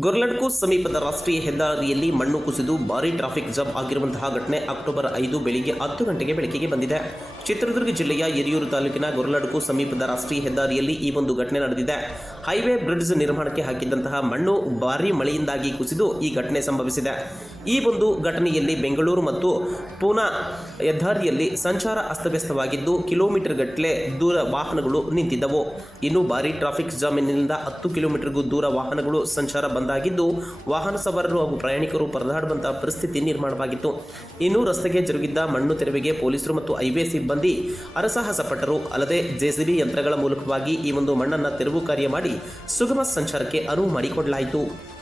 ಗೊರ್ಲಡ್ಕು ಸಮೀಪದ ರಾಷ್ಟ್ರೀಯ ಹೆದ್ದಾರಿಯಲ್ಲಿ ಮಣ್ಣು ಕುಸಿದು ಭಾರೀ ಟ್ರಾಫಿಕ್ ಜಾಮ್ ಆಗಿರುವಂತಹ ಘಟನೆ ಅಕ್ಟೋಬರ್ ಐದು ಬೆಳಿಗ್ಗೆ ಹತ್ತು ಗಂಟೆಗೆ ಬೆಳಕಿಗೆ ಬಂದಿದೆ. ಚಿತ್ರದುರ್ಗ ಜಿಲ್ಲೆಯ ಯರಿಯೂರು ತಾಲೂಕಿನ ಗೊರಲಡ್ಕು ಸಮೀಪದ ರಾಷ್ಟ್ರೀಯ ಹೆದ್ದಾರಿಯಲ್ಲಿ ಈ ಒಂದು ಘಟನೆ ನಡೆದಿದೆ. ಹೈವೇ ಬ್ರಿಡ್ಜ್ ನಿರ್ಮಾಣಕ್ಕೆ ಹಾಕಿದ್ದಂತಹ ಮಣ್ಣು ಭಾರೀ ಮಳೆಯಿಂದಾಗಿ ಕುಸಿದು ಈ ಘಟನೆ ಸಂಭವಿಸಿದೆ. ಈ ಒಂದು ಘಟನೆಯಲ್ಲಿ ಬೆಂಗಳೂರು ಮತ್ತು ಪೂನಾ ಹೆದ್ದಾರಿಯಲ್ಲಿ ಸಂಚಾರ ಅಸ್ತವ್ಯಸ್ತವಾಗಿದ್ದು, ಕಿಲೋಮೀಟರ್ ಗಟ್ಟಲೆ ದೂರ ವಾಹನಗಳು ನಿಂತಿದ್ದವು. ಇನ್ನು ಭಾರಿ ಟ್ರಾಫಿಕ್ ಜಾಮಿನಿಂದ ಹತ್ತು ಕಿಲೋಮೀಟರ್ಗೂ ದೂರ ವಾಹನಗಳು ಸಂಚಾರ ಬಂದಾಗಿದ್ದು, ವಾಹನ ಸವಾರರು ಹಾಗೂ ಪ್ರಯಾಣಿಕರು ಪರದಾಡುವಂತಹ ಪರಿಸ್ಥಿತಿ ನಿರ್ಮಾಣವಾಗಿತ್ತು. ಇನ್ನು ರಸ್ತೆಗೆ ಜರುಗಿದ್ದ ಮಣ್ಣು ತೆರವಿಗೆ ಪೊಲೀಸರು ಮತ್ತು ಹೈವೇ ಸಿಬ್ಬಂದಿ ಹರಸಾಹಸ ಪಟ್ಟರು ಅಲ್ಲದೆ ಜೆಸಿಬಿ ಯಂತ್ರಗಳ ಮೂಲಕವಾಗಿ ಈ ಒಂದು ಮಣ್ಣನ್ನು ತೆರವು ಕಾರ್ಯ ಮಾಡಿ ಸುಗಮ ಸಂಚಾರಕ್ಕೆ ಅನುವು ಮಾಡಿಕೊಡಲಾಯಿತು.